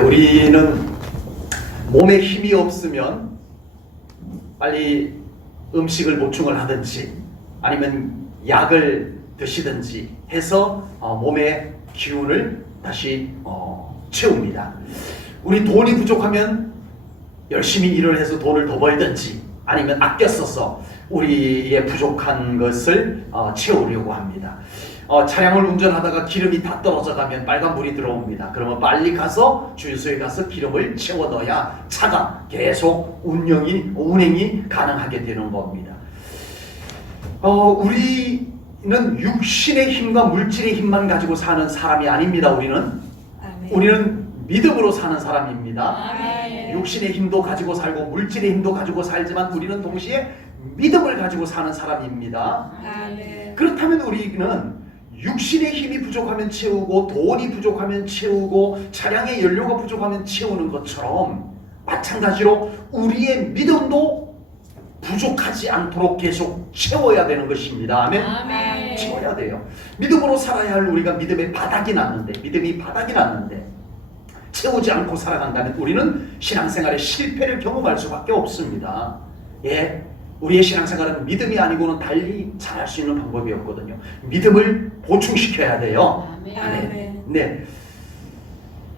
우리는 몸에 힘이 없으면 빨리 음식을 보충을 하든지 아니면 약을 드시든지 해서 몸의 기운을 다시 채웁니다. 우리 돈이 부족하면 열심히 일을 해서 돈을 더 벌든지 아니면 아껴 써서 우리의 부족한 것을 채우려고 합니다. 차량을 운전하다가 기름이 다 떨어져 가면 빨간불이 들어옵니다. 그러면 빨리 가서 주유소에 가서 기름을 채워 넣어야 차가 계속 운행이 가능하게 되는 겁니다. 우리는 육신의 힘과 물질의 힘만 가지고 사는 사람이 아닙니다. 우리는 믿음으로 사는 사람입니다. 육신의 힘도 가지고 살고 물질의 힘도 가지고 살지만 우리는 동시에 믿음을 가지고 사는 사람입니다. 그렇다면 우리는 육신의 힘이 부족하면 채우고 돈이 부족하면 채우고 차량의 연료가 부족하면 채우는 것처럼 마찬가지로 우리의 믿음도 부족하지 않도록 계속 채워야 되는 것입니다. 아멘. 채워야 돼요. 믿음으로 살아야 할 우리가 믿음이 바닥이 났는데 채우지 않고 살아간다면 우리는 신앙생활에 실패를 경험할 수밖에 없습니다. 우리의 신앙생활은 믿음이 아니고는 달리 잘할 수 있는 방법이 없거든요. 믿음을 보충시켜야 돼요. 아멘. 네.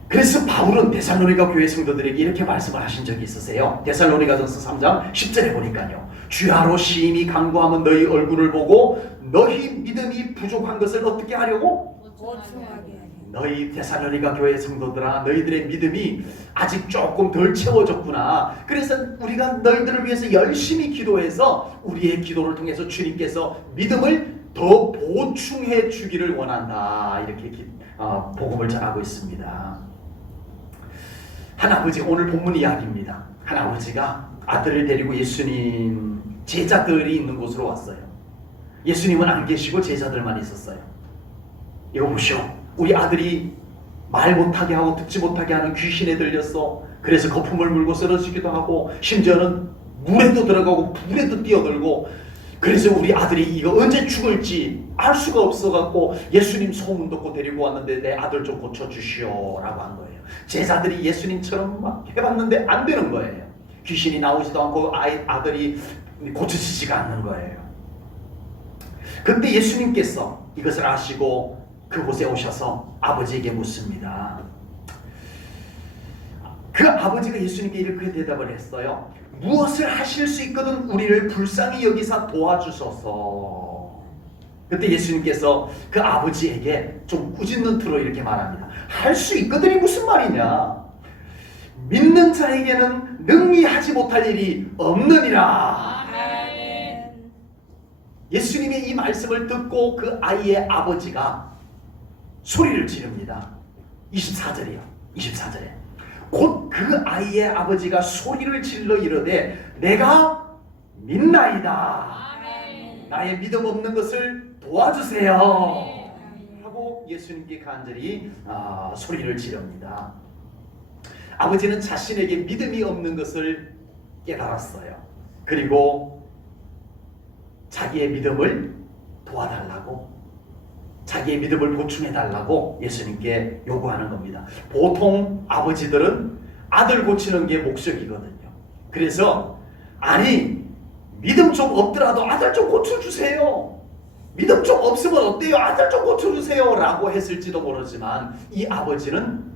그래서 바울은 데살로니가 교회 성도들에게 이렇게 말씀을 하신 적이 있으세요. 데살로니가전서 3장 10절에 보니까요. 주야로 심히 간구하면 너희 얼굴을 보고 너희 믿음이 부족한 것을 어떻게 하려고? 보충하게. 너희 데살로니가 교회 성도들아, 너희들의 믿음이 아직 조금 덜 채워졌구나. 그래서 우리가 너희들을 위해서 열심히 기도해서 우리의 기도를 통해서 주님께서 믿음을 더 보충해 주기를 원한다. 이렇게 복음을 전하고 있습니다. 한 아버지, 오늘 본문 이야기입니다. 한 아버지가 아들을 데리고 예수님 제자들이 있는 곳으로 왔어요. 예수님은 안 계시고 제자들만 있었어요. 이거 보시오. 우리 아들이 말 못하게 하고 듣지 못하게 하는 귀신에 들렸어. 그래서 거품을 물고 쓰러지기도 하고 심지어는 물에도 들어가고 불에도 뛰어들고, 그래서 우리 아들이 이거 언제 죽을지 알 수가 없어갖고 예수님 소문 듣고 데리고 왔는데 내 아들 좀 고쳐주시오 라고 한 거예요. 제자들이 예수님처럼 막 해봤는데 안 되는 거예요. 귀신이 나오지도 않고 아들이 고쳐지지가 않는 거예요. 그때 예수님께서 이것을 아시고 그곳에 오셔서 아버지에게 묻습니다. 그 아버지가 예수님께 이렇게 대답을 했어요. 무엇을 하실 수 있거든 우리를 불쌍히 여기사 도와주소서. 그때 예수님께서 그 아버지에게 좀 꾸짖는 투로 이렇게 말합니다. 할 수 있거든이 무슨 말이냐? 믿는 자에게는 능히 하지 못할 일이 없느니라. 예수님의 이 말씀을 듣고 그 아이의 아버지가 소리를 지릅니다. 24절이요. 24절에 곧 그 아이의 아버지가 소리를 질러 이르되 내가 믿나이다. 나의 믿음 없는 것을 도와주세요. 하고 예수님께 간절히 소리를 지릅니다. 아버지는 자신에게 믿음이 없는 것을 깨달았어요. 그리고 자기의 믿음을 도와달라고, 자기의 믿음을 보충해달라고 예수님께 요구하는 겁니다. 보통 아버지들은 아들 고치는 게 목적이거든요. 그래서 아니 믿음 좀 없더라도 아들 좀 고쳐주세요. 믿음 좀 없으면 어때요? 아들 좀 고쳐주세요 라고 했을지도 모르지만 이 아버지는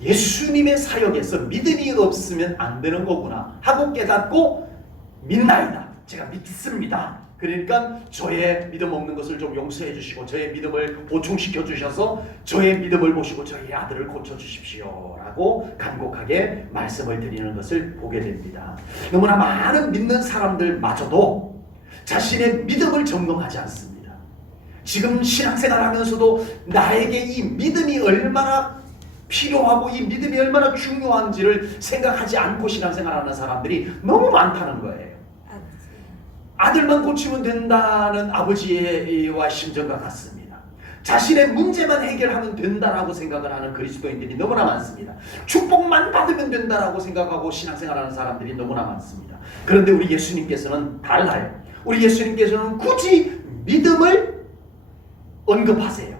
예수님의 사역에서 믿음이 없으면 안 되는 거구나 하고 깨닫고 믿나이다. 제가 믿습니다. 그러니까 저의 믿음 없는 것을 좀 용서해 주시고 저의 믿음을 보충시켜 주셔서 저의 믿음을 보시고 저희 아들을 고쳐주십시오 라고 간곡하게 말씀을 드리는 것을 보게 됩니다. 너무나 많은 믿는 사람들마저도 자신의 믿음을 점검하지 않습니다. 지금 신앙생활 하면서도 나에게 이 믿음이 얼마나 필요하고 이 믿음이 얼마나 중요한지를 생각하지 않고 신앙생활하는 사람들이 너무 많다는 거예요. 아들만 고치면 된다는 아버지와 심정과 같습니다. 자신의 문제만 해결하면 된다라고 생각을 하는 그리스도인들이 너무나 많습니다. 축복만 받으면 된다라고 생각하고 신앙생활하는 사람들이 너무나 많습니다. 그런데 우리 예수님께서는 달라요. 우리 예수님께서는 굳이 믿음을 언급하세요.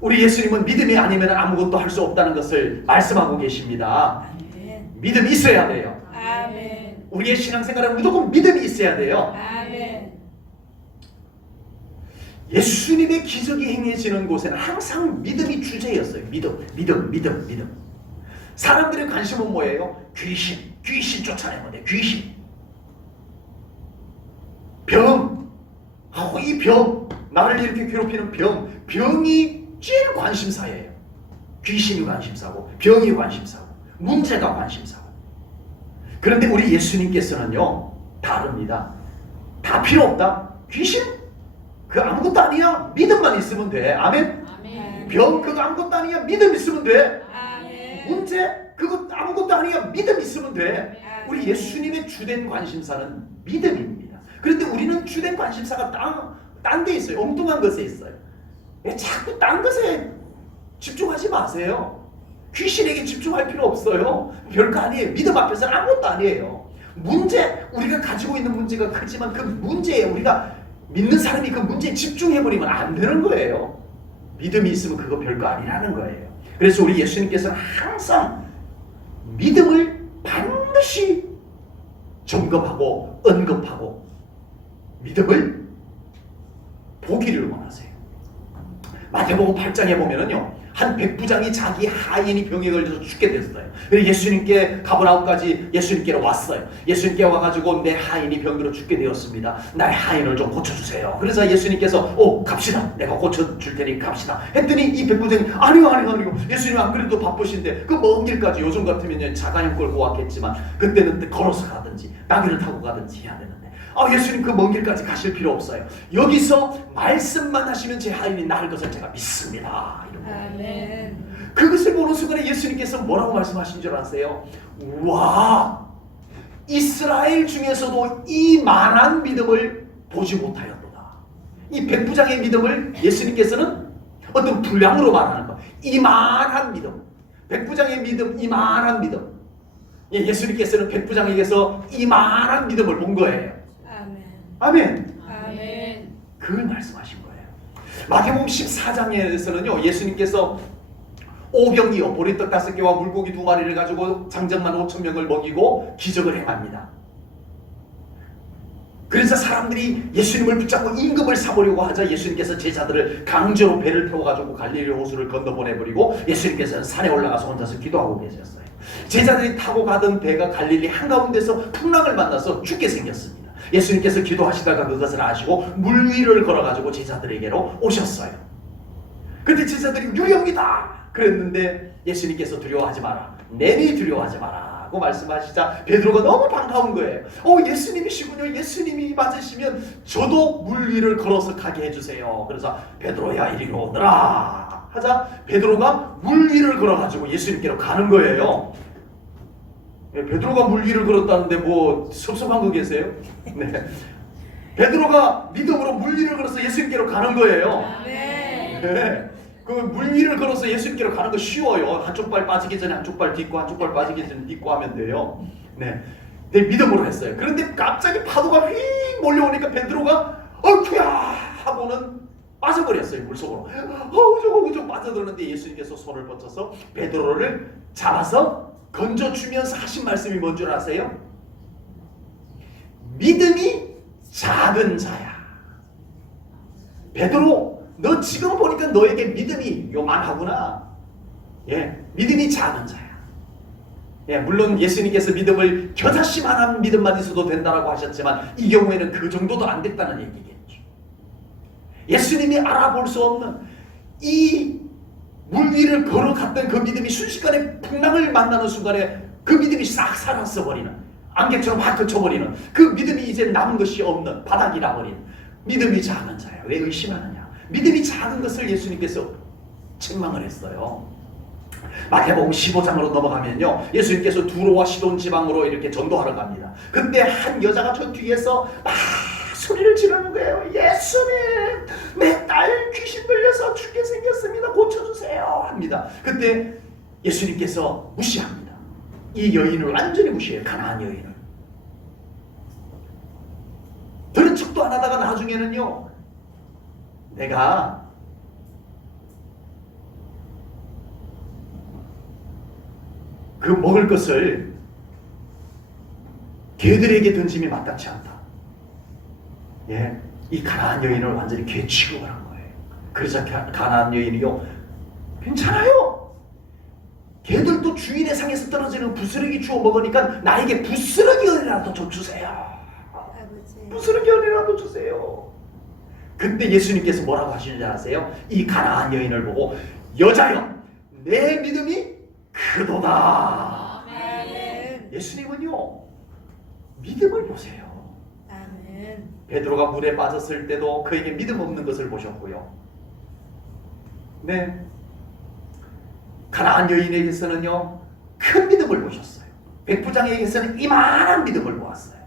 우리 예수님은 믿음이 아니면 아무것도 할 수 없다는 것을 말씀하고 계십니다. 믿음이 있어야 돼요. 아멘. 우리의 신앙생활은 무조건 믿음이 있어야 돼요. 아멘. 예수님의 기적이 행해지는 곳에는 항상 믿음이 주제였어요. 믿음. 사람들의 관심은 뭐예요? 귀신 쫓아내면 돼. 귀신. 병. 이 병. 나를 이렇게 괴롭히는 병이 제일 관심사예요. 귀신이 관심사고, 병이 관심사고, 문제가 관심사고. 그런데 우리 예수님께서는요, 다릅니다. 다 필요 없다. 귀신? 그 아무것도 아니야. 믿음만 있으면 돼. 아멘? 아멘. 병 그거 아무것도 아니야. 믿음 있으면 돼. 아멘. 문제 그거 아무것도 아니야. 믿음 있으면 돼. 아멘. 우리 예수님의 주된 관심사는 믿음입니다. 그런데 우리는 주된 관심사가 딴 데 있어요. 엉뚱한 것에 있어요. 왜 자꾸 딴 것에 집중하지 마세요. 귀신에게 집중할 필요 없어요. 별거 아니에요. 믿음 앞에서는 아무것도 아니에요. 우리가 가지고 있는 문제가 크지만 그 문제에 우리가 믿는 사람이 그 문제에 집중해버리면 안 되는 거예요. 믿음이 있으면 그거 별거 아니라는 거예요. 그래서 우리 예수님께서는 항상 믿음을 반드시 점검하고 언급하고 믿음을 보기를 원하세요. 마태복음 8장에 보면은요, 한 백부장이 자기 하인이 병에 걸려서 죽게 됐어요. 그래서 예수님께 가버나움까지 예수님께로 왔어요. 예수님께 와가지고 내 하인이 병들어 죽게 되었습니다. 나의 하인을 좀 고쳐주세요. 그래서 예수님께서 갑시다. 내가 고쳐줄 테니 갑시다. 했더니 이 백부장이 아니요. 예수님 안 그래도 바쁘신데 그 먼 길까지 요즘 같으면 자가용 끌고 왔겠지만 그때는 걸어서 가든지 나귀를 타고 가든지 해야 되는데 예수님 그 먼 길까지 가실 필요 없어요. 여기서 말씀만 하시면 제 하인이 나을 것을 제가 믿습니다. 아멘. 그것을 보는 순간에 예수님께서 뭐라고 말씀하신 줄 아세요? 와, 이스라엘 중에서도 이만한 믿음을 보지 못하였도다. 이 백부장의 믿음을 예수님께서는 어떤 분량으로 말하는 거. 이만한 믿음. 백부장의 믿음, 이만한 믿음. 예수님께서는 백부장에게서 이만한 믿음을 본 거예요. 아멘. 아멘. 그걸 말씀하신 거예요. 마태복음 14장에서는요, 예수님께서 오병이어 보리떡 5개와 물고기 2마리를 가지고 장정만 5,000명을 먹이고 기적을 행합니다. 그래서 사람들이 예수님을 붙잡고 임금을 사보려고 하자 예수님께서 제자들을 강제로 배를 태워가지고 갈릴리 호수를 건너보내버리고 예수님께서는 산에 올라가서 혼자서 기도하고 계셨어요. 제자들이 타고 가던 배가 갈릴리 한가운데서 풍랑을 만나서 죽게 생겼습니다. 예수님께서 기도하시다가 그것을 아시고 물 위를 걸어가지고 제자들에게로 오셨어요. 근데 제자들이 유령이다 그랬는데 예수님께서 두려워하지 마라. 내니 두려워하지 마라 고 말씀하시자 베드로가 너무 반가운 거예요. 예수님이시군요. 예수님이 맞으시면 저도 물 위를 걸어서 가게 해주세요. 그래서 베드로야 이리로 오너라 하자 베드로가 물 위를 걸어가지고 예수님께로 가는 거예요. 베드로가 물 위를 걸었다는데 뭐 섭섭한 거 계세요? 네. 베드로가 믿음으로 물 위를 걸어서 예수님께로 가는 거예요. 네. 그 물 위를 걸어서 예수님께로 가는 거 쉬워요. 한쪽 발 빠지기 전에 한쪽 발 딛고 한쪽 발 빠지기 전에 딛고 하면 돼요. 네. 내 믿음으로 했어요. 그런데 갑자기 파도가 휙 몰려오니까 베드로가 어휴야 하고는 빠져버렸어요. 물속으로. 좀 빠져들었는데 예수님께서 손을 뻗쳐서 베드로를 잡아서 건져주면서 하신 말씀이 뭔 줄 아세요? 믿음이 작은 자야. 베드로 너 지금 보니까 너에게 믿음이 요만하구나. 믿음이 작은 자야. 물론 예수님께서 믿음을 겨자씨만한 믿음만 있어도 된다라고 하셨지만 이 경우에는 그 정도도 안 됐다는 얘기겠죠. 예수님이 알아볼 수 없는 이 물 위를 걸어갔던 그 믿음이 순식간에 풍랑을 만나는 순간에 그 믿음이 싹 사라져 버리는, 안개처럼 확 그쳐버리는, 그 믿음이 이제 남은 것이 없는 바닥이 나버리는 믿음이 작은 자야. 왜 의심하느냐? 믿음이 작은 것을 예수님께서 책망을 했어요. 마태복음 15장으로 넘어가면요, 예수님께서 두로와 시돈 지방으로 이렇게 전도하러 갑니다. 그때 한 여자가 저 뒤에서 막 소리를 지르는 거예요. 예수님, 내 딸 귀신 들려서 죽게 생겼습니다. 고쳐주세요 합니다. 그때 예수님께서 무시합니다. 이 여인을 완전히 무시해요. 가나안 여인을. 들은 척도 안 하다가 나중에는요, 내가 그 먹을 것을 개들에게 던짐이 마땅치 않다. 예, 이 가나안 여인을 완전히 개 취급을 한 거예요. 그래서 가나안 여인이요, 괜찮아요. 개들도 주인의 상에서 떨어지는 부스러기 주워 먹으니까 나에게 부스러기원이라도 좀 주세요. 부스러기원이라도 주세요. 그때 예수님께서 뭐라고 하시는지 아세요? 이 가나안 여인을 보고 여자여 내 믿음이 크도다. 아멘. 예수님은요 믿음을 보세요. 아멘. 베드로가 물에 빠졌을 때도 그에게 믿음 없는 것을 보셨고요. 네, 가나안 여인에게서는요 큰 믿음을 보셨어요. 백부장에게서는 이만한 믿음을 보았어요.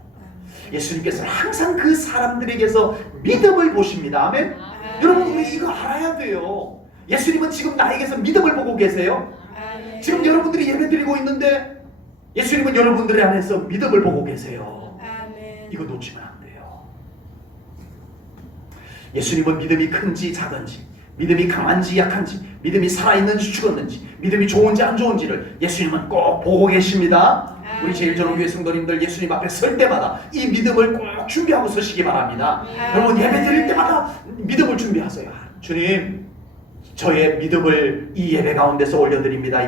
예수님께서는 항상 그 사람들에게서 믿음을 보십니다. 아멘. 여러분 우리 이거 알아야 돼요. 예수님은 지금 나에게서 믿음을 보고 계세요. 아멘. 지금 여러분들이 예배 드리고 있는데 예수님은 여러분들의 안에서 믿음을 보고 계세요. 아멘. 이거 놓치면 안 돼요. 예수님은 믿음이 큰지 작은지, 믿음이 강한지 약한지, 믿음이 살아있는지 죽었는지, 믿음이 좋은지 안 좋은지를 예수님은 꼭 보고 계십니다. 우리 제일전원교회 성도님들 예수님 앞에 설 때마다 이 믿음을 꼭 준비하고 서시기 바랍니다. 여러분 예배 드릴 때마다 믿음을 준비하세요. 주님, 저의 믿음을 이 예배 가운데서 올려드립니다.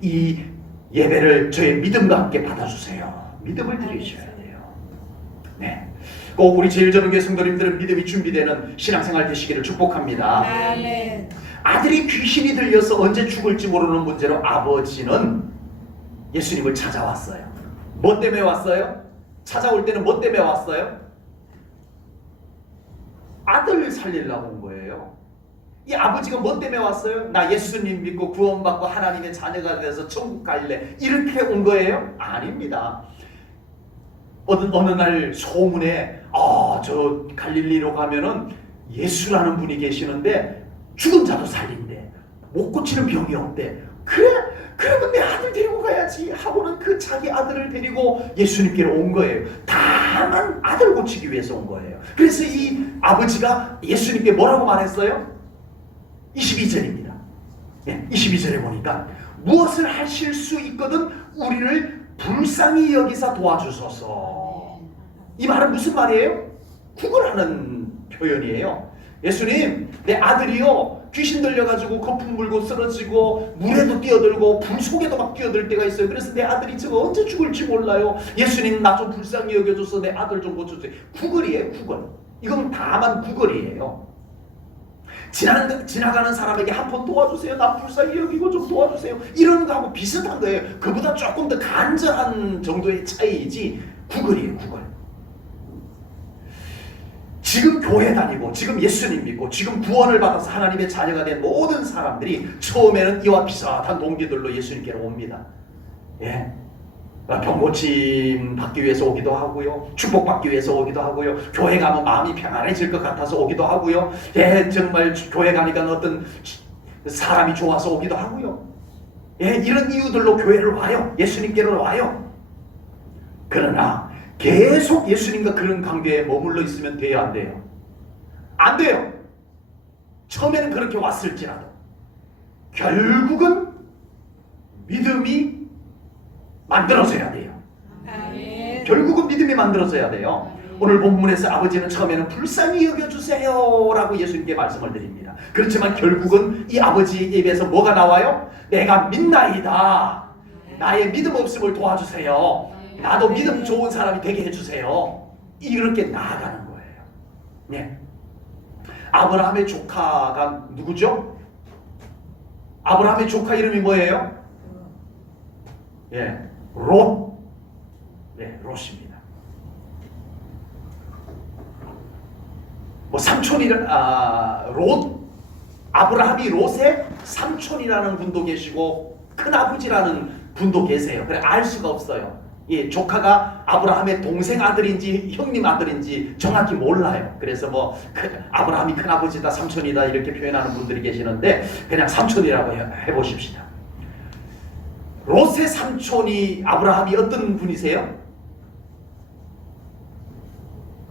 이 예배를 저의 믿음과 함께 받아주세요. 믿음을 드리셔야 돼요. 네, 꼭 우리 제일전원교회 성도님들은 믿음이 준비되는 신앙생활 되시기를 축복합니다. 아멘. 아들이 귀신이 들려서 언제 죽을지 모르는 문제로 아버지는 예수님을 찾아왔어요. 뭐 때문에 왔어요? 찾아올 때는 뭐 때문에 왔어요? 아들 살리려고 온 거예요. 이 아버지가 뭐 때문에 왔어요? 나 예수님 믿고 구원받고 하나님의 자녀가 돼서 천국 갈래, 이렇게 온 거예요? 아닙니다. 어느 날 소문에 저 갈릴리로 가면은 예수라는 분이 계시는데 죽은 자도 살린대, 못 고치는 병이 없대. 그러면 내 아들 데리고 가야지 하고는 그 자기 아들을 데리고 예수님께로 온 거예요. 다만 아들 고치기 위해서 온 거예요. 그래서 이 아버지가 예수님께 뭐라고 말했어요? 22절입니다. 22절에 보니까 무엇을 하실 수 있거든 우리를 불쌍히 여기사 도와주소서. 이 말은 무슨 말이에요? 구걸하는 표현이에요. 예수님, 내 아들이요 귀신 들려가지고 거품 불고 쓰러지고 물에도 뛰어들고 불 속에도 막 뛰어들 때가 있어요. 그래서 내 아들이 지금 언제 죽을지 몰라요. 예수님 나 좀 불쌍히 여겨줘서 내 아들 좀 고쳐주세요. 구걸이에요, 구걸. 이건 다만 구걸이에요. 지나가는 사람에게 한 번 도와주세요. 나 불쌍히 여기고 좀 도와주세요. 이런 거하고 비슷한 거예요. 그보다 조금 더 간절한 정도의 차이이지 구걸이에요, 구걸. 지금 교회 다니고 지금 예수님 믿고 지금 구원을 받아서 하나님의 자녀가 된 모든 사람들이 처음에는 이와 비슷한 동기들로 예수님께로 옵니다. 예, 병고침 받기 위해서 오기도 하고요, 축복받기 위해서 오기도 하고요, 교회 가면 마음이 평안해질 것 같아서 오기도 하고요, 예, 정말 교회 가니까 어떤 사람이 좋아서 오기도 하고요, 예, 이런 이유들로 교회를 와요. 예수님께로 와요. 그러나 계속 예수님과 그런 관계에 머물러 있으면 돼요, 안 돼요? 안 돼요. 처음에는 그렇게 왔을지라도 결국은 믿음이 만들어져야 돼요. 아멘. 결국은 믿음이 만들어져야 돼요. 오늘 본문에서 아버지는 처음에는 불쌍히 여겨주세요 라고 예수님께 말씀을 드립니다. 그렇지만 결국은 이 아버지의 입에서 뭐가 나와요? 내가 믿나이다. 나의 믿음 없음을 도와주세요. 나도 믿음 좋은 사람이 되게 해주세요. 이렇게 나아가는 거예요. 네. 아브라함의 조카가 누구죠? 아브라함의 조카 이름이 뭐예요? 예, 롯. 네, 롯입니다. 뭐 아브라함이 롯의 삼촌이라는 분도 계시고 큰아버지라는 분도 계세요. 그래 알 수가 없어요. 이 조카가 아브라함의 동생 아들인지 형님 아들인지 정확히 몰라요. 그래서 뭐 아브라함이 큰아버지다 삼촌이다 이렇게 표현하는 분들이 계시는데 그냥 삼촌이라고 해보십시다. 롯의 삼촌이 아브라함이 어떤 분이세요?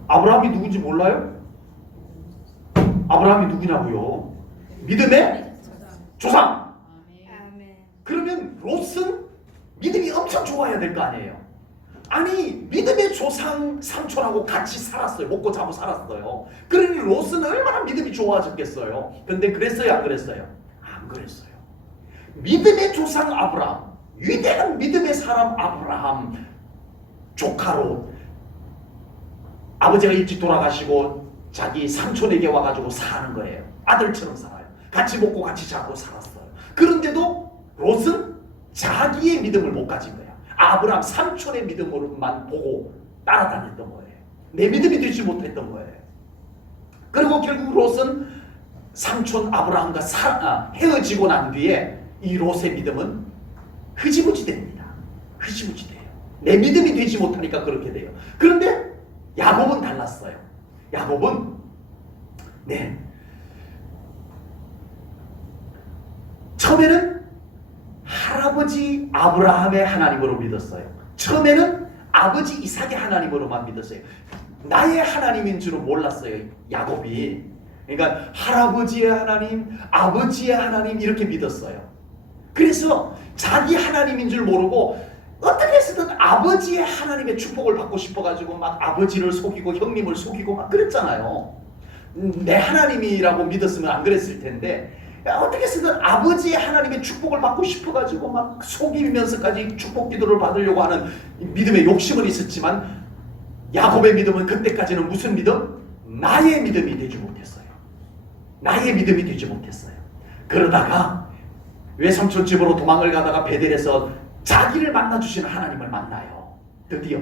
아브라함이 누군지 몰라요? 아브라함이 누구냐고요? 믿음의 조상. 아멘. 그러면 롯은 좋아야 될 거 아니에요. 아니 믿음의 조상 삼촌하고 같이 살았어요. 먹고 자고 살았어요. 그러니 롯은 얼마나 믿음이 좋아졌겠어요. 근데 그랬어요 안 그랬어요? 안 그랬어요. 믿음의 조상 아브라함, 위대한 믿음의 사람 아브라함 조카 롯, 아버지가 일찍 돌아가시고 자기 삼촌에게 와가지고 사는 거예요. 아들처럼 살아요. 같이 먹고 같이 자고 살았어요. 그런데도 롯은 자기의 믿음을 못 가진 거야. 아브라함 삼촌의 믿음으로만 보고 따라다녔던 거예요. 내 믿음이 되지 못했던 거예요. 그리고 결국 롯은 삼촌 아브라함과 헤어지고 난 뒤에 이 롯의 믿음은 흐지부지 됩니다. 흐지부지 돼요. 내 믿음이 되지 못하니까 그렇게 돼요. 그런데 야곱은 달랐어요. 야곱은 처음에는 할아버지 아브라함의 하나님으로 믿었어요. 처음에는 아버지 이삭의 하나님으로만 믿었어요. 나의 하나님인 줄은 몰랐어요. 야곱이. 그러니까 할아버지의 하나님, 아버지의 하나님 이렇게 믿었어요. 그래서 자기 하나님인 줄 모르고 어떻게 해서든 아버지의 하나님의 축복을 받고 싶어가지고 막 아버지를 속이고 형님을 속이고 막 그랬잖아요. 내 하나님이라고 믿었으면 안 그랬을 텐데 어떻게 해서든 아버지의 하나님의 축복을 받고 싶어가지고 막 속이면서까지 축복 기도를 받으려고 하는 믿음의 욕심은 있었지만 야곱의 믿음은 그때까지는 무슨 믿음? 나의 믿음이 되지 못했어요. 나의 믿음이 되지 못했어요. 그러다가 외삼촌 집으로 도망을 가다가 베델에서 자기를 만나주시는 하나님을 만나요. 드디어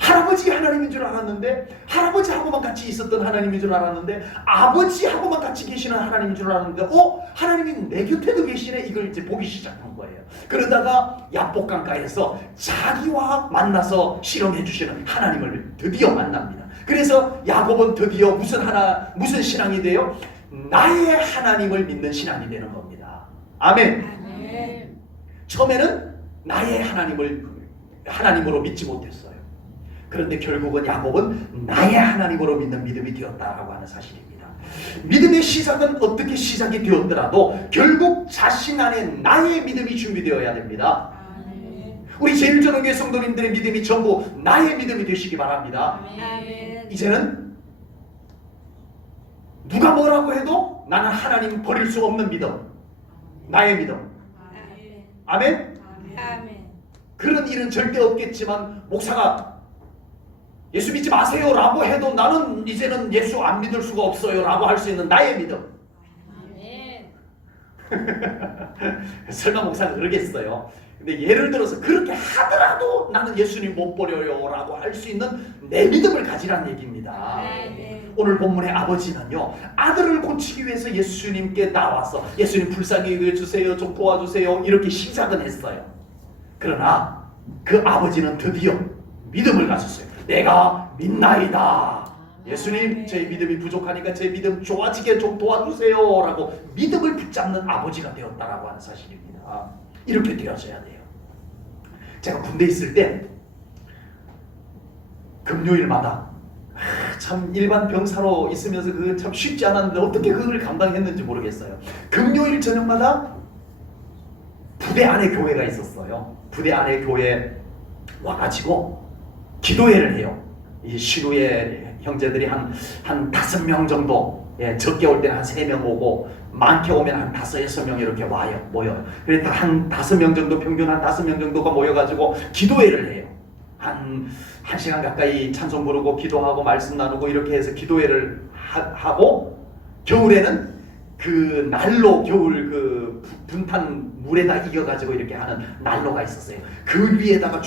할아버지 하나님인 줄 알았는데, 할아버지하고만 같이 있었던 하나님인 줄 알았는데, 아버지하고만 같이 계시는 하나님인 줄 알았는데 하나님이 내 곁에도 계시네. 이걸 이제 보기 시작한 거예요. 그러다가 야복강가에서 자기와 만나서 실험해 주시는 하나님을 드디어 만납니다. 그래서 야곱은 드디어 무슨 신앙이 돼요? 나의 하나님을 믿는 신앙이 되는 겁니다. 아멘. 아멘. 처음에는 나의 하나님으로 믿지 못했어요. 그런데 결국은 야곱은 나의 하나님으로 믿는 믿음이 되었다라고 하는 사실입니다. 믿음의 시작은 어떻게 시작이 되었더라도 결국 자신 안에 나의 믿음이 준비되어야 됩니다. 아멘. 우리 제일전원교회 성도님들의 믿음이 전부 나의 믿음이 되시기 바랍니다. 아멘. 이제는 누가 뭐라고 해도 나는 하나님 버릴 수 없는 믿음, 나의 믿음. 아멘. 아멘? 아멘. 그런 일은 절대 없겠지만 목사가 예수 믿지 마세요 라고 해도 나는 이제는 예수 안 믿을 수가 없어요 라고 할 수 있는 나의 믿음. 아멘. 설마 목사가 그러겠어요? 근데 예를 들어서 그렇게 하더라도 나는 예수님 못 버려요 라고 할 수 있는 내 믿음을 가지라는 얘기입니다. 아멘. 오늘 본문의 아버지는요, 아들을 고치기 위해서 예수님께 나와서 예수님 불쌍히 여겨주세요, 좀 도와주세요 이렇게 시작은 했어요. 그러나 그 아버지는 드디어 믿음을 가졌어요. 내가 믿나이다. 예수님, 제 믿음이 부족하니까 제 믿음 좋아지게 좀 도와주세요 라고 믿음을 붙잡는 아버지가 되었다라고 하는 사실입니다. 이렇게 되어져야 돼요. 제가 군대에 있을 때 금요일마다 참 일반 병사로 있으면서 그거 참 쉽지 않았는데 어떻게 그걸 감당했는지 모르겠어요. 금요일 저녁마다 부대 안에 교회가 있었어요. 부대 안에 교회에 와가지고 기도회를 해요. 이 시루의 형제들이 한 5명 정도, 적게 올 때는 한 3명 오고 많게 오면 한 5, 6명 이렇게 모여요. 그래서 한 5명 정도, 평균 한 5명 정도가 모여가지고 기도회를 해요. 한 1시간 가까이 찬송 부르고 기도하고 말씀 나누고 이렇게 해서 기도회를 하고, 겨울에는 그 난로, 겨울 그 분탄 물에다 익어가지고 이렇게 하는 난로가 있었어요. 그 위에다가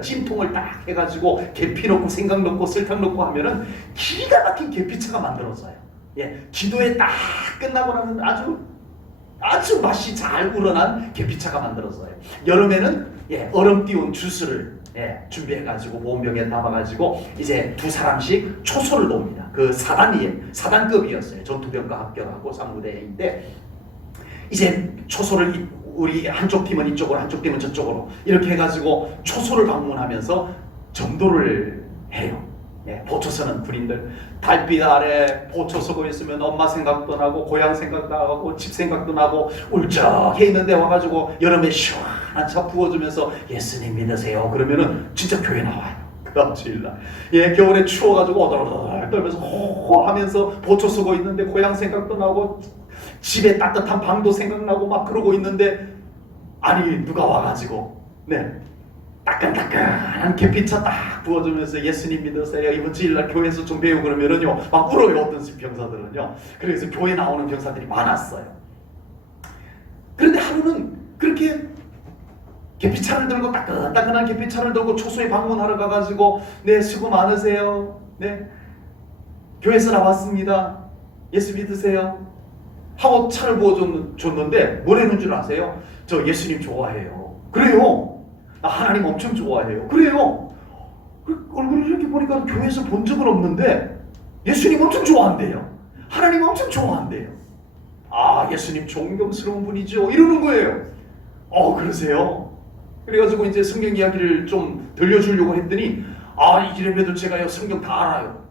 찜통을 딱 해가지고 계피 넣고 생강 넣고 설탕 넣고 하면은 기가 막힌 계피차가 만들어져요. 기도회 딱 끝나고 나면 아주 맛이 잘 우러난 계피차가 만들어져요. 여름에는 얼음 띄운 주스를 준비해가지고 보온병에 담아가지고 이제 2사람씩 초소를 놓습니다. 그 사단급이었어요. 전투병과 합격하고 상무대인데 이제 초소를 우리 한쪽 팀은 이쪽으로 한쪽 팀은 저쪽으로 이렇게 해가지고 초소를 방문하면서 전도를 해요. 보초서는 군인들 달빛 아래 보초 서고 있으면 엄마 생각도 나고 고향 생각도 나고 집 생각도 나고 울적해 있는데 와가지고 여름에 시원하게 한 차 부어주면서 예수님 믿으세요. 그러면은 진짜 교회 나와요. 그 다음 주일날. 예, 겨울에 추워가지고 오돌오돌 떨면서 호호 하면서 보초 쓰고 있는데 고향 생각도 나고 집에 따뜻한 방도 생각나고 막 그러고 있는데 아니 누가 와가지고 네 따끈따끈한 계피차 딱 부어주면서 예수님 믿으세요. 이번 주일날 교회에서 좀 배우고 그러면은요 막 울어요. 어떤 병사들은요. 그래서 교회 나오는 병사들이 많았어요. 그런데 하루는 그렇게 계피차를 들고 따끈따끈한 계피차를 들고 초소에 방문하러 가가지고 네 수고 많으세요. 네 교회에서 나왔습니다. 예수 믿으세요. 하고 차를 부어줬는데 뭐라는 줄 아세요? 저 예수님 좋아해요. 그래요. 나 하나님 엄청 좋아해요. 그래요. 얼굴을 이렇게 보니까 교회에서 본 적은 없는데 예수님 엄청 좋아한대요. 하나님 엄청 좋아한대요. 아 예수님 존경스러운 분이죠. 이러는 거예요. 그러세요? 그래가지고 이제 성경 이야기를 좀 들려주려고 했더니 이래봬도 제가요 성경 다 알아요.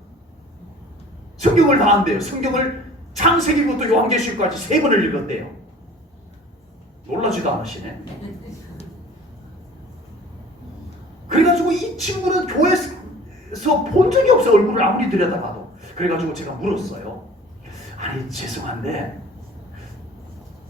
성경을 다 안대요. 성경을 창세기부터 요한계시록까지 3번을 읽었대요. 놀라지도 않으시네. 그래가지고 이 친구는 교회에서 본 적이 없어요. 얼굴을 아무리 들여다봐도. 그래가지고 제가 물었어요. 아니 죄송한데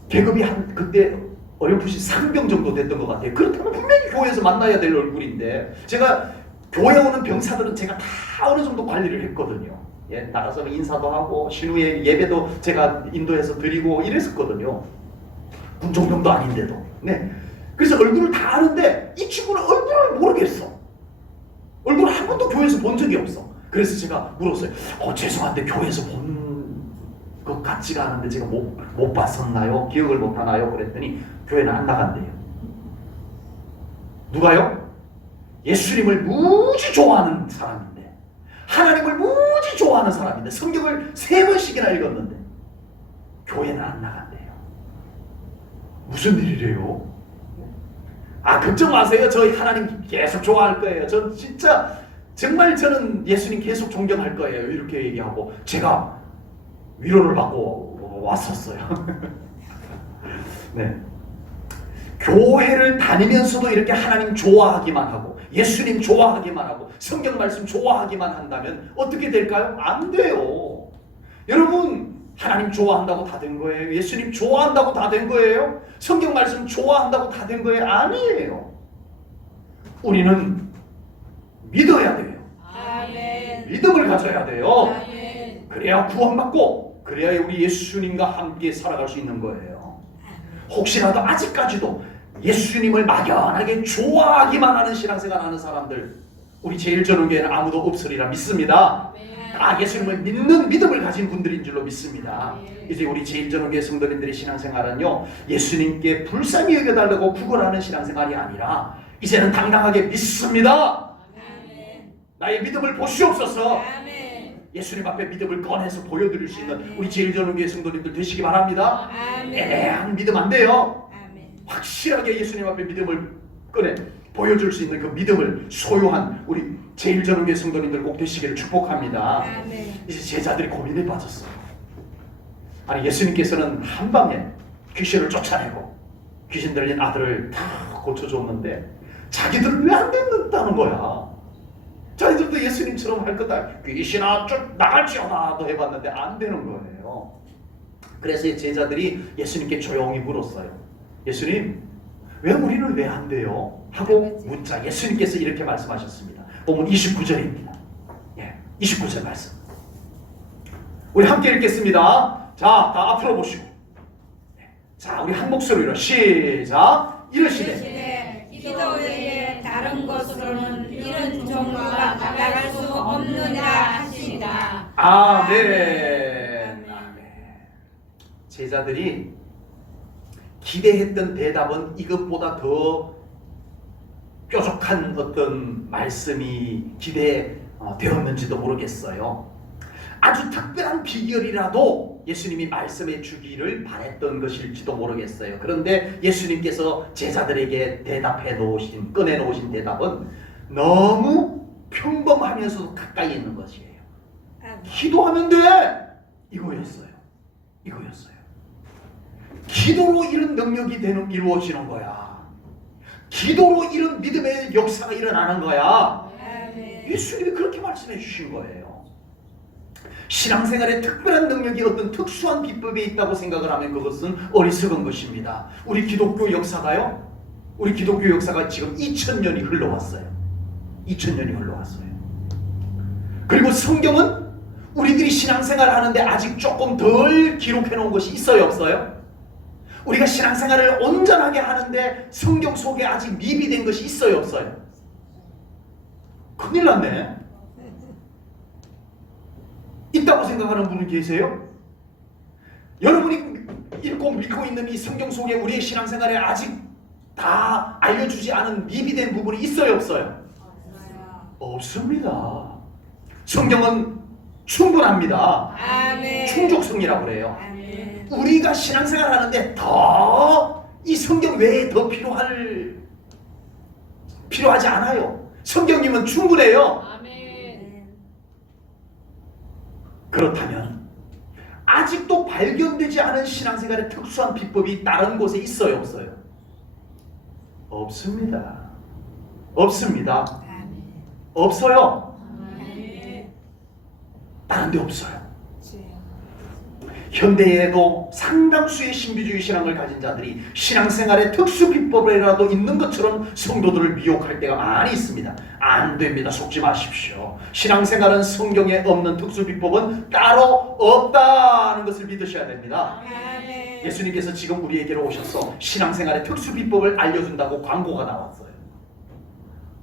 계급이 한 그때 어렴풋이 상병 정도 됐던 것 같아요. 그렇다면 분명히 교회에서 만나야 될 얼굴인데 제가 교회 오는 병사들은 제가 다 어느 정도 관리를 했거든요. 예, 나가서 인사도 하고 신우의 예배도 제가 인도해서 드리고 이랬었거든요. 군종병도 아닌데도. 네. 그래서 얼굴을 다 아는데 이 친구는 얼굴을 모르겠어. 얼굴을 한 번도 교회에서 본 적이 없어. 그래서 제가 물었어요. 죄송한데 교회에서 본 것 같지가 않은데 제가 못 봤었나요? 기억을 못 하나요? 그랬더니 교회는 안 나간대요. 누가요? 예수님을 무지 좋아하는 사람인데 하나님을 무지 좋아하는 사람인데 성경을 3번씩이나 읽었는데 교회는 안 나간대요. 무슨 일이래요? 걱정 마세요. 저희 하나님 계속 좋아할 거예요. 전 진짜 정말 저는 예수님 계속 존경할 거예요. 이렇게 얘기하고 제가 위로를 받고 왔었어요. 네. 교회를 다니면서도 이렇게 하나님 좋아하기만 하고 예수님 좋아하기만 하고 성경 말씀 좋아하기만 한다면 어떻게 될까요? 안 돼요. 여러분 하나님 좋아한다고 다 된 거예요? 예수님 좋아한다고 다 된 거예요? 성경 말씀 좋아한다고 다 된 거예요? 아니에요. 우리는 믿어야 돼요. 아멘. 믿음을 가져야 돼요. 아멘. 그래야 구원받고 그래야 우리 예수님과 함께 살아갈 수 있는 거예요. 혹시라도 아직까지도 예수님을 막연하게 좋아하기만 하는 신앙생활 하는 사람들 우리 제일전원교회는 아무도 없으리라 믿습니다. 예수님을 믿는 믿음을 가진 분들인 줄로 믿습니다. 이제 우리 제일전원교회 성도님들의 신앙생활은요 예수님께 불쌍히 여겨달라고 구걸하는 신앙생활이 아니라 이제는 당당하게 믿습니다. 나의 믿음을 보시옵소서. 예수님 앞에 믿음을 꺼내서 보여드릴 수 있는 우리 제일전원교회 성도님들 되시기 바랍니다. 애매한 믿음 안 돼요. 확실하게 예수님 앞에 믿음을 꺼내 보여줄 수 있는 그 믿음을 소유한 우리 제일전원교회 성도님들 꼭 되시기를 축복합니다. 이제 제자들이 고민에 빠졌어요. 아니 예수님께서는 한 방에 귀신을 쫓아내고 귀신 들린 아들을 다 고쳐줬는데 자기들은 왜 안 된다는 거야. 자기들도 예수님처럼 할 거다. 귀신아 좀 나갈지어다도 해봤는데 안 되는 거예요. 그래서 제자들이 예수님께 조용히 물었어요. 예수님 왜 우리는 왜 안 돼요? 하고 묻자 예수님께서 이렇게 말씀하셨습니다. 본문 29절입니다. 29절 말씀. 우리 함께 읽겠습니다. 자, 다 앞으로 보시고. 자, 우리 한 목소리로 시작. 이르시되 기도 외에 다른 곳으로는 이런 종류가 나갈 수 없느니라 하시니라. 아멘. 제자들이 기대했던 대답은 이것보다 더 뾰족한 어떤 말씀이 기대되었는지도 모르겠어요. 아주 특별한 비결이라도 예수님이 말씀해 주기를 바랬던 것일지도 모르겠어요. 그런데 예수님께서 제자들에게 대답해 놓으신, 꺼내 놓으신 대답은 너무 평범하면서도 가까이 있는 것이에요. 기도하면 돼! 이거였어요. 기도로 이런 능력이 이루어지는 거야. 기도로 이런 믿음의 역사가 일어나는 거야. 아멘. 예수님이 그렇게 말씀해 주신 거예요. 신앙생활에 특별한 능력이 어떤 특수한 비법이 있다고 생각을 하면 그것은 어리석은 것입니다. 우리 기독교 역사가요, 우리 기독교 역사가 지금 2000년이 흘러왔어요. 2000년이 흘러왔어요. 그리고 성경은 우리들이 신앙생활을 하는데 아직 조금 덜 기록해 놓은 것이 있어요, 없어요? 우리가 신앙생활을 온전하게 하는데 성경 속에 아직 미비된 것이 있어요, 없어요? 큰일 났네. 있다고 생각하는 분은 계세요? 여러분이 읽고 있는 이 성경 속에 우리의 신앙생활에 아직 다 알려주지 않은 미비된 부분이 있어요, 없어요? 없습니다. 성경은 충분합니다. 아멘. 충족성이라고 그래요. 아멘. 우리가 신앙생활 하는데 더 이 성경 외에 더 필요하지 않아요. 성경이면 충분해요. 아멘. 그렇다면 아직도 발견되지 않은 신앙생활의 특수한 비법이 다른 곳에 있어요, 없어요? 없습니다. 없습니다. 아멘. 없어요. 아멘. 다른 데 없어요. 현대에도 상당수의 신비주의 신앙을 가진 자들이 신앙생활의 특수 비법이라도 있는 것처럼 성도들을 미혹할 때가 많이 있습니다. 안 됩니다. 속지 마십시오. 신앙생활은 성경에 없는 특수 비법은 따로 없다는 것을 믿으셔야 됩니다. 아멘. 예수님께서 지금 우리에게로 오셔서 신앙생활의 특수 비법을 알려준다고 광고가 나왔어요.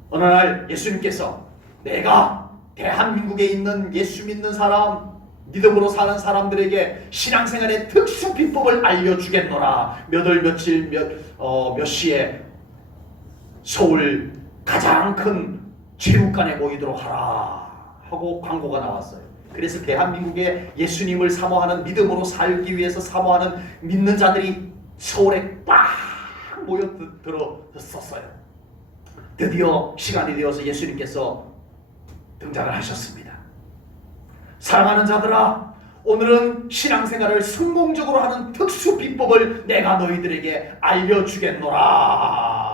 어느 날 예수님께서 내가 대한민국에 있는 예수 믿는 사람, 믿음으로 사는 사람들에게 신앙생활의 특수 비법을 알려주겠노라. 몇 월 며칠 몇 시에 서울 가장 큰 체육관에 모이도록 하라 하고 광고가 나왔어요. 그래서 대한민국에 예수님을 사모하는, 믿음으로 살기 위해서 사모하는 믿는 자들이 서울에 꽉 모여들었었어요. 드디어 시간이 되어서 예수님께서 등장을 하셨습니다. 사랑하는 자들아, 오늘은 신앙생활을 성공적으로 하는 특수 비법을 내가 너희들에게 알려주겠노라.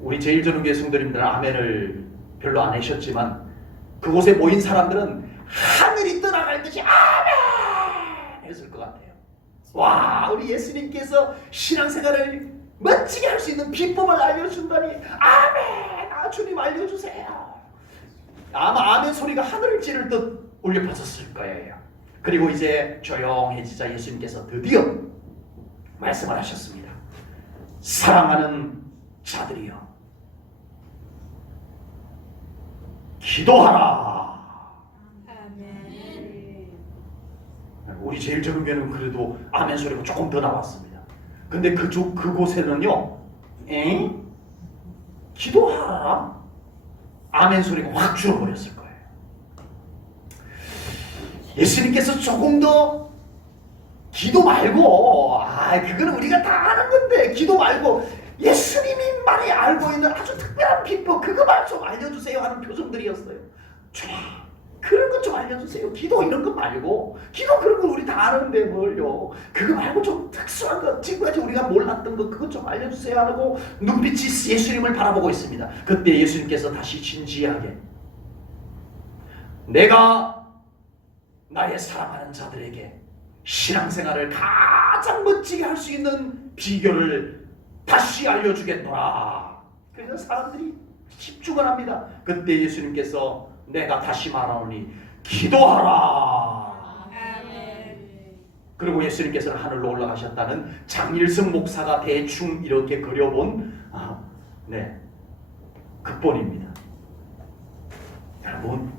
우리 제일전후교회 성도님들은 아멘을 별로 안 하셨지만 그곳에 모인 사람들은 하늘이 떠나갈 듯이 아멘 했을 것 같아요. 와, 우리 예수님께서 신앙생활을 멋지게 할 수 있는 비법을 알려준다니 아멘! 아, 주님 알려주세요. 아마 아멘 소리가 하늘을 찌를 듯 울려 퍼졌을 거예요. 그리고 이제 조용해지자 예수님께서 드디어 말씀을 하셨습니다. 사랑하는 자들이여, 기도하라. 우리 제일전후교회는 그래도 아멘 소리가 조금 더 나왔습니다. 근데 그곳에는요, 기도하라? 아멘 소리가 확 줄어버렸을 거예요. 예수님께서 조금 더 기도 말고, 그거는 우리가 다 아는 건데, 기도 말고 예수님이 많이 알고 있는 아주 특별한 비법, 그거만 좀 알려주세요 하는 표정들이었어요. 그런 것 좀 알려주세요. 기도 이런 거 말고, 기도 그런 거 우리 다 아는데 뭘요. 그거 말고 좀 특수한 거, 지금까지 우리가 몰랐던 거 그것 좀 알려주세요 하고 눈빛이 예수님을 바라보고 있습니다. 그때 예수님께서 다시 진지하게, 내가 나의 사랑하는 자들에게 신앙생활을 가장 멋지게 할 수 있는 비결을 다시 알려주겠노라. 그래서 사람들이 집중을 합니다. 그때 예수님께서 내가 다시 말하노니 기도하라. 아멘. 그리고 예수님께서는 하늘로 올라가셨다는 장일성 목사가 대충 이렇게 그려본 극본입니다. 여러분,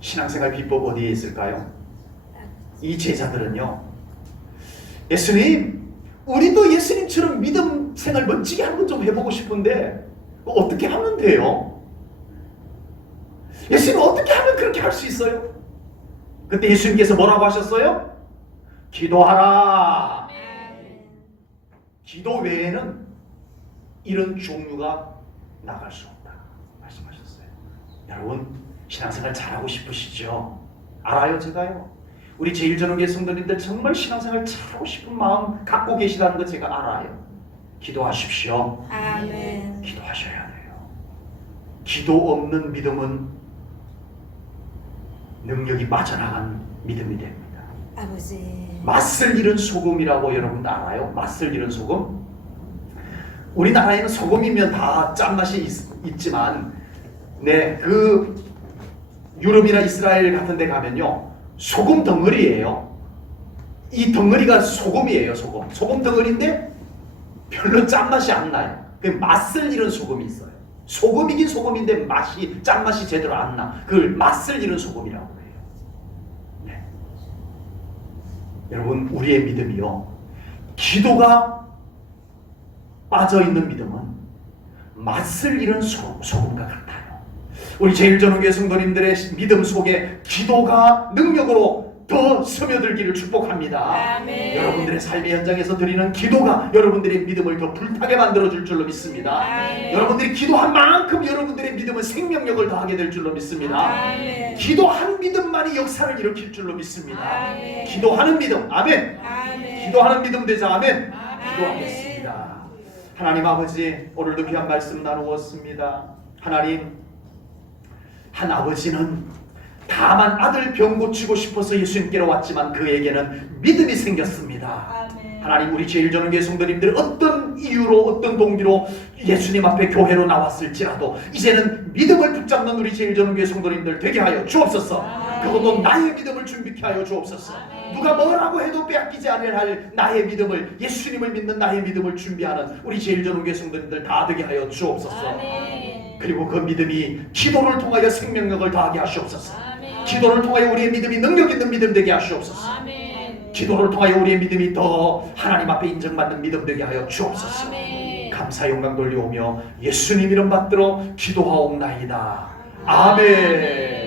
신앙생활 비법 어디에 있을까요? 이 제자들은요, 예수님, 우리도 예수님처럼 믿음 생활 멋지게 한번 좀 해보고 싶은데 어떻게 하면 돼요? 예수님 어떻게 하면 그렇게 할 수 있어요? 그때 예수님께서 뭐라고 하셨어요? 기도하라. 기도 외에는 이런 종류가 나갈 수 없다 말씀하셨어요. 여러분, 신앙생활 잘하고 싶으시죠? 알아요, 제가요. 우리 제일전원교회 성도님들 정말 신앙생활 잘하고 싶은 마음 갖고 계시다는 거 제가 알아요. 기도하십시오. 아멘. 기도하셔야 돼요. 기도 없는 믿음은 능력이 빠져나간 믿음이 됩니다. 아버지. 맛을 잃은 소금이라고 여러분 알아요? 맛을 잃은 소금? 우리나라에는 소금이면 다 짠맛이 있지만 그 유럽이나 이스라엘 같은 데 가면요 소금 덩어리예요. 이 덩어리가 소금이에요. 소금 덩어리인데 별로 짠맛이 안 나요. 그 맛을 잃은 소금이 있어요. 소금이긴 소금인데 짠맛이 제대로 안 나. 그걸 맛을 잃은 소금이라고 해요. 네. 여러분, 우리의 믿음이요, 기도가 빠져있는 믿음은 맛을 잃은 소금과 같아요. 우리 제일전원교회 성도님들의 믿음 속에 기도가 능력으로 더 스며들기를 축복합니다. 아멘. 여러분들의 삶의 현장에서 드리는 기도가 여러분들의 믿음을 더 불타게 만들어줄 줄로 믿습니다. 아멘. 여러분들이 기도한 만큼 여러분들의 믿음은 생명력을 더하게 될 줄로 믿습니다. 아멘. 기도한 믿음만이 역사를 일으킬 줄로 믿습니다. 아멘. 기도하는 믿음, 아멘. 아멘. 기도하는 믿음 되자, 아멘. 아멘. 기도하겠습니다. 하나님 아버지, 오늘도 귀한 말씀 나누었습니다. 하나님, 한 아버지는 다만 아들 병 고치고 싶어서 예수님께로 왔지만 그에게는 믿음이 생겼습니다. 아멘. 하나님, 우리 제일전원교회 성도님들 어떤 이유로 어떤 동기로 예수님 앞에 교회로 나왔을지라도 이제는 믿음을 붙잡는 우리 제일전원교회 성도님들 되게 하여 주옵소서. 아멘. 그것도 나의 믿음을 준비케 하여 주옵소서. 아멘. 누가 뭐라고 해도 빼앗기지 않을 할 나의 믿음을, 예수님을 믿는 나의 믿음을 준비하는 우리 제일전원교회 성도님들 다 되게 하여 주옵소서. 아멘. 그리고 그 믿음이 기도를 통하여 생명력을 더하게 하시옵소서. 아멘. 기도를 통하여 우리의 믿음이 능력 있는 믿음 되게 하시옵소서. 아멘. 기도를 통하여 우리의 믿음이 더 하나님 앞에 인정받는 믿음 되게 하여 주옵소서. 아멘. 감사 영광 돌려오며 예수님 이름 받들어 기도하옵나이다. 아멘.